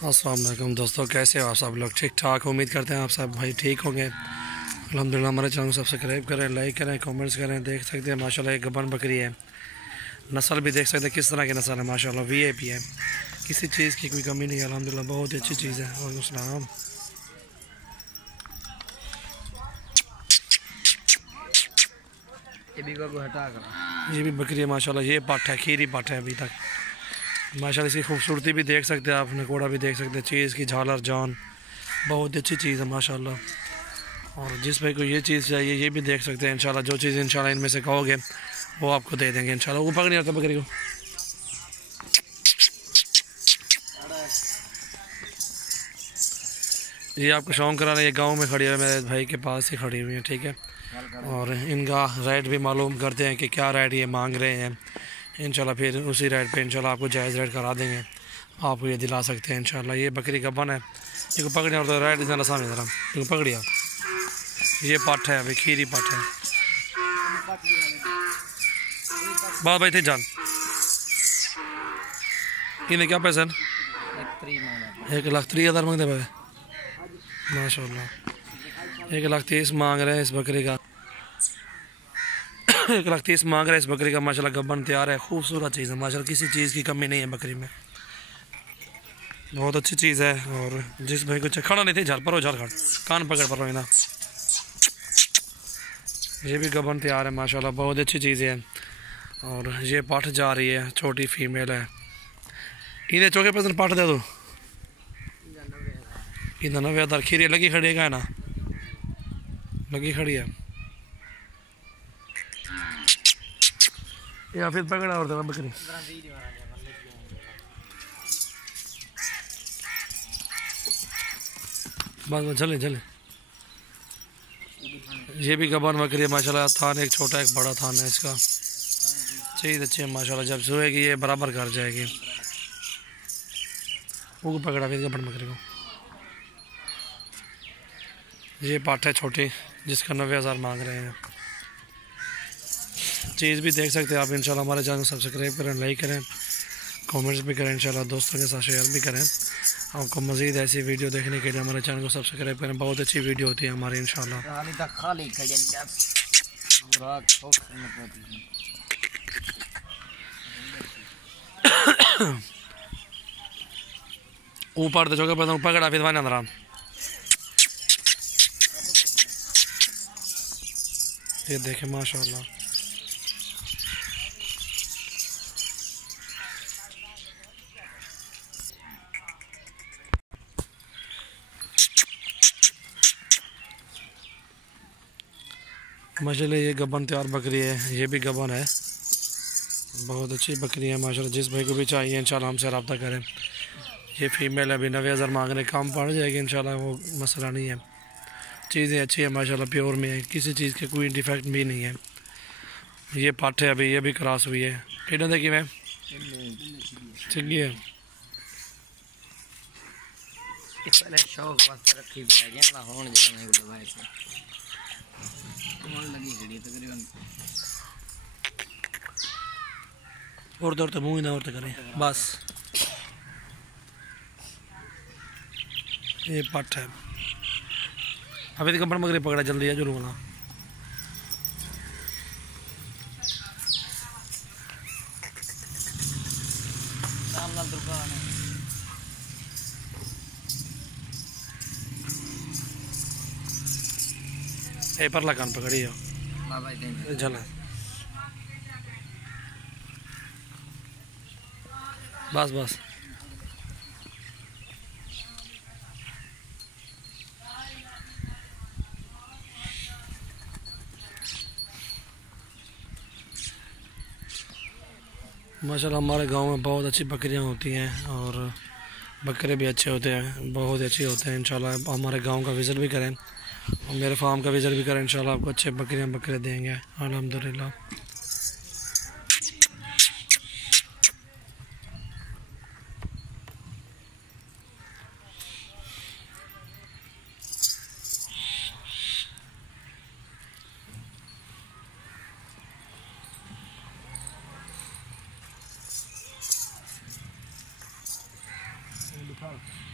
अस्सलाम वालेकुम दोस्तों, कैसे हो आप सब लोग? ठीक ठाक, उम्मीद करते हैं आप सब भाई ठीक होंगे। अल्हम्दुलिल्लाह। हमारे चैनल को सब्सक्राइब करें, लाइक करें, कमेंट्स करें। देख सकते हैं माशाल्लाह एक गबन बकरी है। नस्ल भी देख सकते हैं किस तरह की नस्ल है, माशाल्लाह वीआईपी है। किसी चीज़ की कोई कमी नहीं है, अल्हम्दुलिल्लाह बहुत ही अच्छी चीज़ है। वालेकुम सलाम। ये भी बकरी है माशाल्लाह, ये पट है, खीरी पट है अभी तक माशाल्लाह। इसकी खूबसूरती भी देख सकते हैं आप, नकोड़ा भी देख सकते हैं, चीज़ की झालर जान बहुत अच्छी चीज़ है माशाल्लाह। और जिस भाई को ये चीज़ चाहिए ये भी देख सकते हैं इंशाल्लाह। जो चीज़ इंशाल्लाह इनमें से कहोगे वो आपको दे देंगे इंशाल्लाह। वो पकड़ नहीं आता बकरी को। ये आपको शौक करा रहे, ये गांव में खड़ी है, मेरे भाई के पास ही खड़ी हुई है, ठीक है। और इनका रेट भी मालूम करते हैं कि क्या रेट ये मांग रहे हैं इंशाल्लाह। फिर उसी रेट पे इंशाल्लाह आपको जायज़ रेट करा देंगे, आपको ये दिला सकते हैं इंशाल्लाह। ये बकरी का बन है, इसको पकड़िए और तो रेट इतना सामने ज़रा इसको पकड़िए आप। ये पट है, अभी खीरी पट है। बात भाई थे जान इन्हें क्या पैसा 1,30,000 मांगते भाई माशाल्लाह। 1,30,000 मांग रहे हैं इस बकरी का। 1,30,000 मांग रहे हैं इस बकरी का माशाल्लाह। गब्बन तैयार है, खूबसूरत चीज़ है माशाल्लाह। किसी चीज़ की कमी नहीं है बकरी में, बहुत अच्छी चीज़ है। और जिस भाई को खड़ा नहीं थे झाल पर हो, झाल खड़ कान पकड़ पर हो ना। ये भी गबन तैयार है माशाल्लाह, बहुत अच्छी चीज़ है। और ये पाठ जा रही है, छोटी फीमेल है। इन्हें चौके पर पाठ दे दो, इधर 90,000 खीरी लगी खड़ी है ना, लगी खड़ी है। या फिर पकड़ा और देना बकरी। बस चले चले। ये भी गबन बकरी है माशाल्लाह। थान एक छोटा एक बड़ा थान है इसका, चीज़ अच्छी है माशाल्लाह। जब सोएगी ये बराबर कर जाएगी। वो पकड़ा फिर गबन बकरी को। ये पाठ है छोटी जिसका 90,000 मांग रहे हैं। चीज़ भी देख सकते हैं आप इंशाल्लाह। हमारे चैनल को सब्सक्राइब करें, लाइक करें, कमेंट्स भी करें इंशाल्लाह। दोस्तों के साथ शेयर भी करें। आपको मज़ीद ऐसी वीडियो देखने के लिए हमारे चैनल को सब्सक्राइब करें, बहुत अच्छी वीडियो होती है हमारी इंशाल्लाह। ऊपर तो चौके पर पकड़ा फिर वाना अंदर। ये देखें माशाल्लाह। माशाल्लाह ये गबन तैयार बकरी है, ये भी गबन है, बहुत अच्छी बकरी है माशाल्लाह। जिस भाई को भी चाहिए इंशाल्लाह हमसे रब्ता करें। ये फीमेल है, अभी 90,000 मांग रहे, कम पड़ जाएगी इंशाल्लाह, वो मसला नहीं है। चीज़ें अच्छी है माशाल्लाह, प्योर में है, किसी चीज़ के कोई डिफेक्ट भी नहीं है। ये पाठ है अभी, ये भी क्रॉस हुई है। इधर देखिए मैम ठीक है। और दौड़ तो मुँह ना और तो करें बस। ये पट है, अभी तो कपड़ मगरे पकड़ा जल्दी है जरूर वाला। परला कान पकड़ी हो झल बस बस। माशाल्लाह हमारे गांव में बहुत अच्छी बकरियां होती हैं और बकरे भी अच्छे होते हैं, बहुत अच्छे होते हैं इंशाल्लाह। हमारे गांव का विज़िट भी करें और मेरे फार्म का विज़िट भी करें इंशाल्लाह। आपको अच्छे बकरे देंगे अल्हम्दुलिल्लाह। दिखाओ।